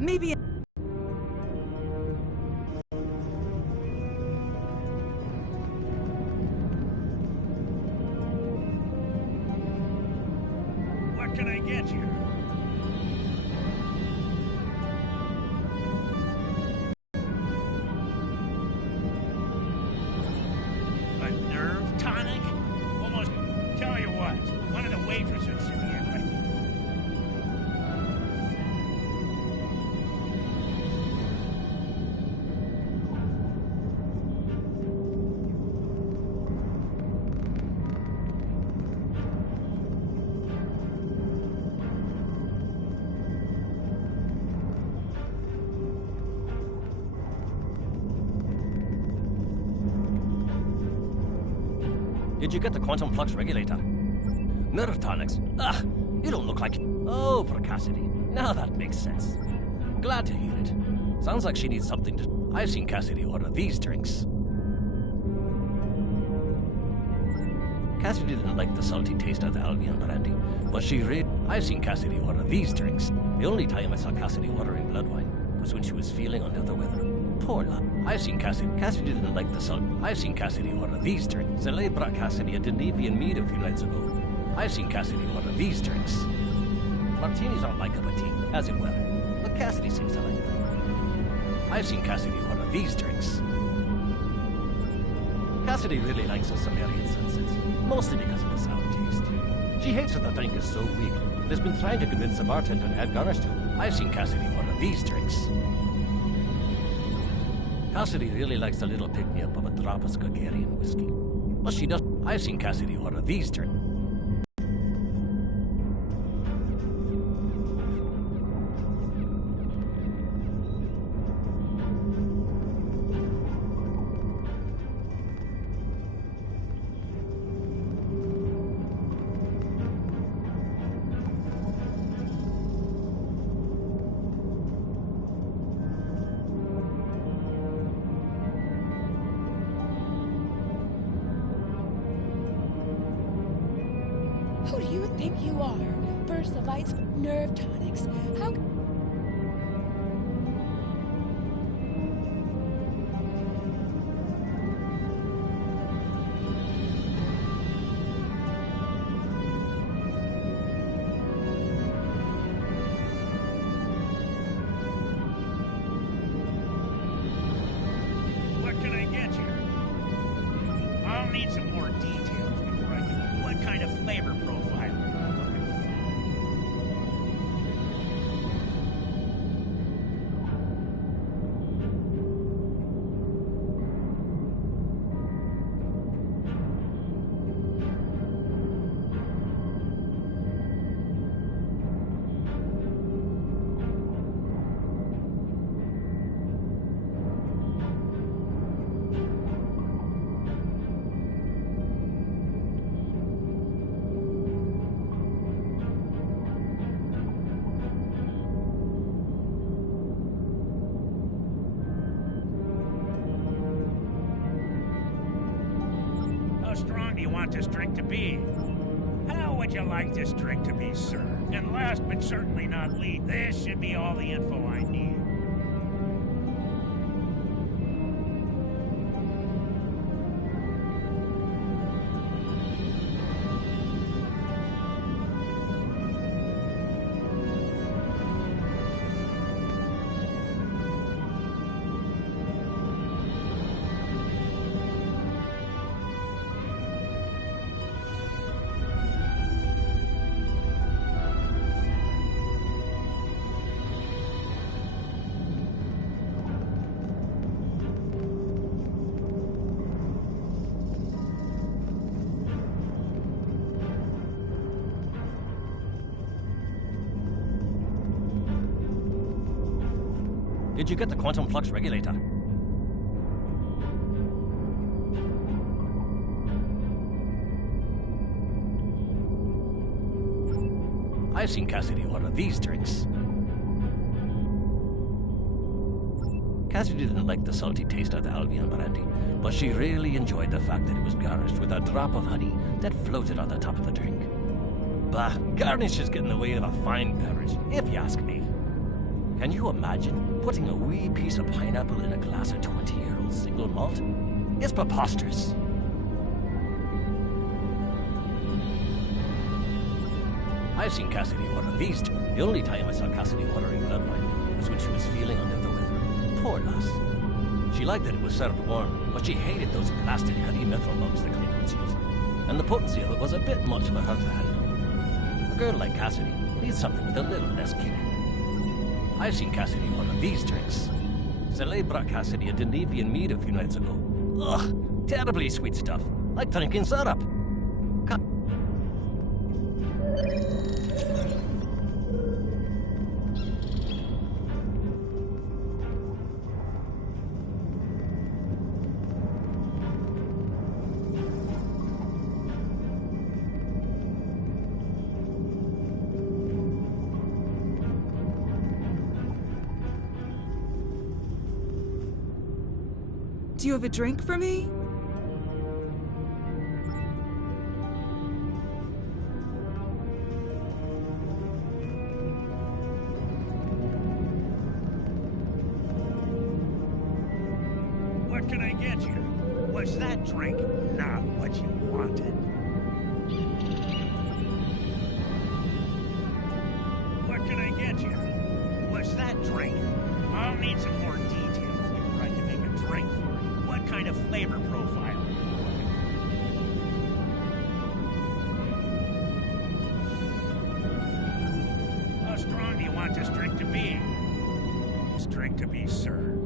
Maybe... What can I get you? A nerve tonic? Almost... Tell you what, one of the waitresses should be in right. Did you get the quantum flux regulator? Nerve tonics? Ah, you don't look like... Oh, for Cassidy. Now that makes sense. Glad to hear it. Sounds like she needs something to... I've seen Cassidy order these drinks. Cassidy didn't like the salty taste of the Albion brandy, but she I've seen Cassidy order these drinks. The only time I saw Cassidy ordering blood wine was when she was feeling under the weather. Poor lad. I've seen Cassidy. Cassidy didn't like the salt. I've seen Cassidy order these drinks. Zalay brought Cassidy a Danevian mead a few nights ago. I've seen Cassidy order these drinks. Martinis aren't like a tea, as it were, but Cassidy seems to like them. I've seen Cassidy order these drinks. Cassidy really likes her Sumerian sunsets, mostly because of the sour taste. She hates that the drink is so weak, and has been trying to convince the bartender to add garnish to it. I've seen Cassidy order these drinks. Cassidy really likes the little pick-me-up of a drop of Skagarian whiskey. But she does. I've seen Cassidy order these drinks. Who do you think you are? Versalites, nerve tonics. How... What can I get you? I'll need some more details before I can... What kind of flavor profile are you looking for? How strong do you want this drink to be? How would you like this drink to be served? And last but certainly not least, this should be all the info I need. Did you get the quantum flux regulator? I've seen Cassidy order these drinks. Cassidy didn't like the salty taste of the Albion brandy, but she really enjoyed the fact that it was garnished with a drop of honey that floated on the top of the drink. Bah, garnish is getting in the way of a fine beverage, if you ask me. Can you imagine putting a wee piece of pineapple in a glass of 20-year-old single malt? It's preposterous. I've seen Cassidy water these. The only time I saw Cassidy watering blood wine was when she was feeling under the weather. Poor lass. She liked that it was served warm, but she hated those blasted heavy metal mugs the cleaners use. And the potency of it was a bit much for her to handle. A girl like Cassidy needs something with a little less kick. I've seen Cassidy water these drinks. Soleil brought Cassidy a Denevian mead a few nights ago. Ugh, terribly sweet stuff, like drinking syrup. Do you have a drink for me? What can I get you? Was that drink not what you wanted? What can I get you? Was that drink? I'll need some more details before I can make a drink for you. What kind of flavor profile? How strong do you want this drink to be? This drink to be served.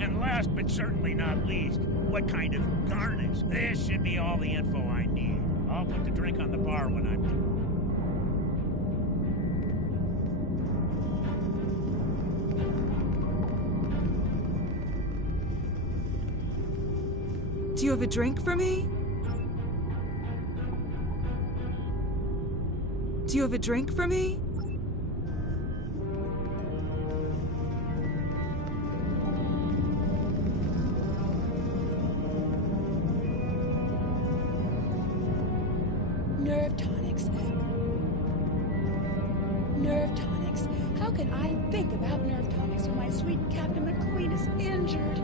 And last but certainly not least, what kind of garnish? This should be all the info I need. I'll put the drink on the bar when I'm done. Do you have a drink for me? Do you have a drink for me? Nerve tonics. Nerve tonics. How can I think about nerve tonics when my sweet Captain McQueen is injured?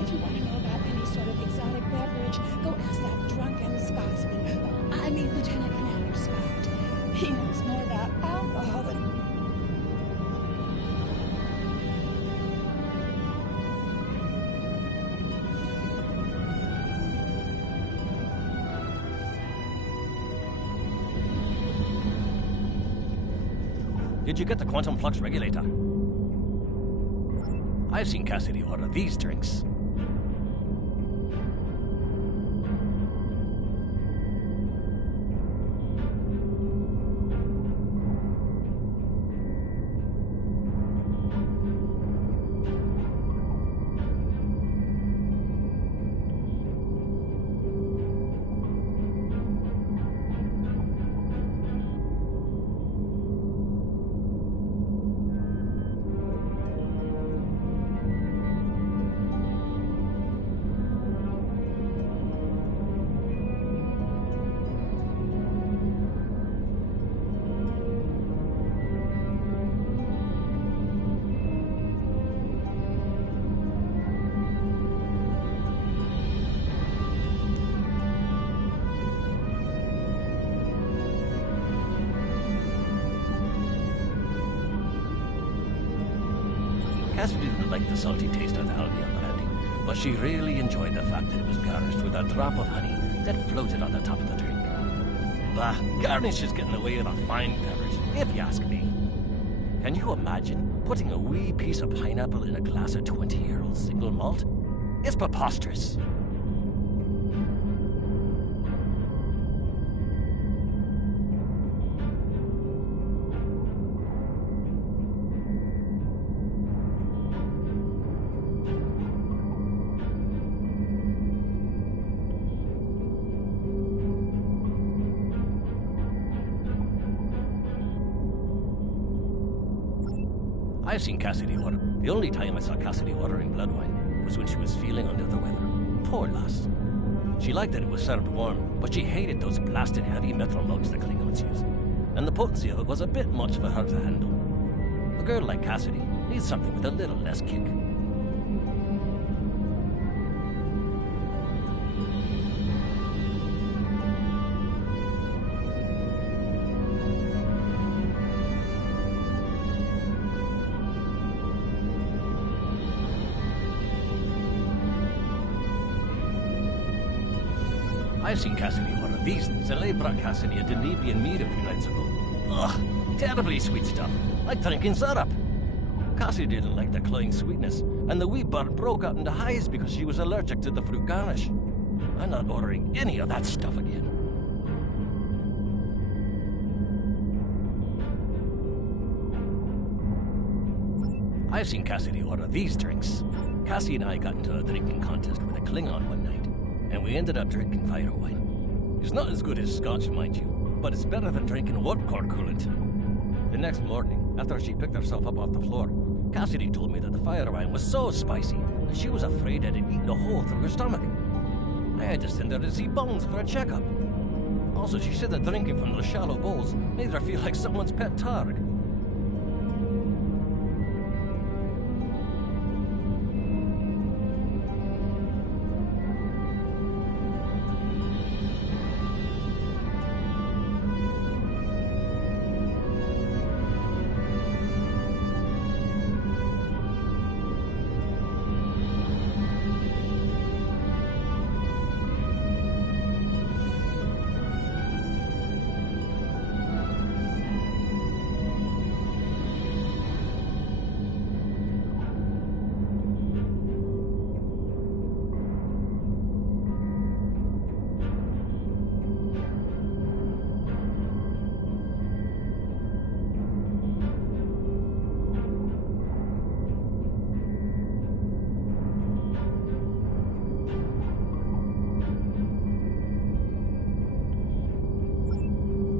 If you want to know about any sort of exotic beverage, go ask that drunken Scotsman. I mean, Lieutenant Commander Scott. He knows more about alcohol than... Did you get the quantum flux regulator? I've seen Cassidy order these drinks. Cassidy didn't like the salty taste of the Albion brandy, but she really enjoyed the fact that it was garnished with a drop of honey that floated on the top of the drink. Bah, garnish is getting away with a fine beverage, if you ask me. Can you imagine putting a wee piece of pineapple in a glass of 20-year-old single malt? It's preposterous. I've seen Cassidy water. The only time I saw Cassidy watering blood wine was when she was feeling under the weather. Poor lass. She liked that it was served warm, but she hated those blasted heavy metal mugs the Klingons use. and the potency of it was a bit much for her to handle. A girl like Cassidy needs something with a little less kick. I've seen Cassidy order these. Soleil brought Cassidy a Denevian mead a few nights ago. Ugh, terribly sweet stuff, like drinking syrup. Cassidy didn't like the cloying sweetness, and the wee bird broke out into highs because she was allergic to the fruit garnish. I'm not ordering any of that stuff again. I've seen Cassidy order these drinks. Cassie and I got into a drinking contest with a Klingon one night, and we ended up drinking fire wine. It's not as good as scotch, mind you, but it's better than drinking water coolant. The next morning, after she picked herself up off the floor, Cassidy told me that the fire wine was so spicy that she was afraid it had eaten a hole through her stomach. I had to send her to see Bones for a checkup. Also, she said that drinking from those shallow bowls made her feel like someone's pet targ.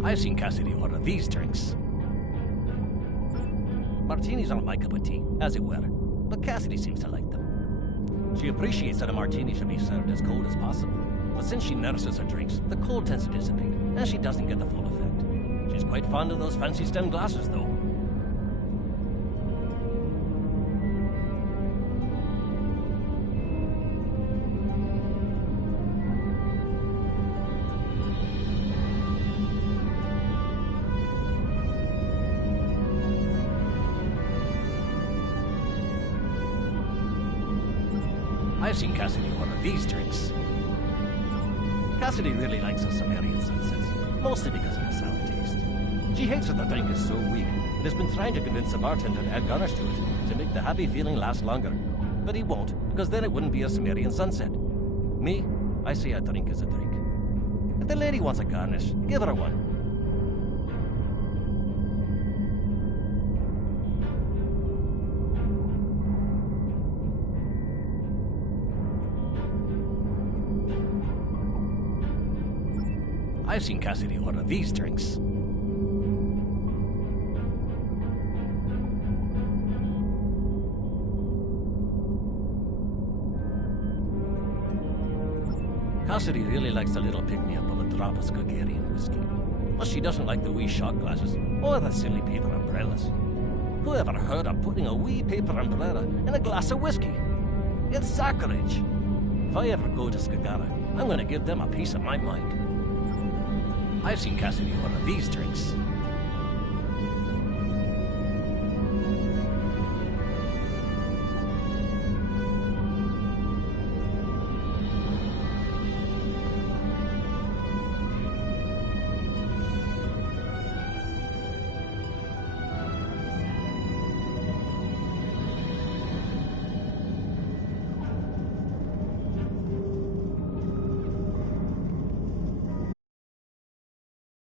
I've seen Cassidy order these drinks. Martinis aren't my cup of tea, as it were, but Cassidy seems to like them. She appreciates that a martini should be served as cold as possible, but since she nurses her drinks, the cold tends to dissipate, and she doesn't get the full effect. She's quite fond of those fancy stem glasses, though. I've seen Cassidy order these drinks. Cassidy really likes her Sumerian sunsets, mostly because of the sour taste. She hates that the drink is so weak and has been trying to convince the bartender to add garnish to it to make the happy feeling last longer. But he won't, because then it wouldn't be a Sumerian sunset. Me, I say a drink is a drink. If the lady wants a garnish, give her one. I've seen Cassidy order these drinks. Cassidy really likes the little pick-me-up of a drop of Skagarian whiskey. But she doesn't like the wee shot glasses or the silly paper umbrellas. Who ever heard of putting a wee paper umbrella in a glass of whiskey? It's sacrilege. If I ever go to Skagara, I'm going to give them a piece of my mind. I've seen Cassidy order these drinks.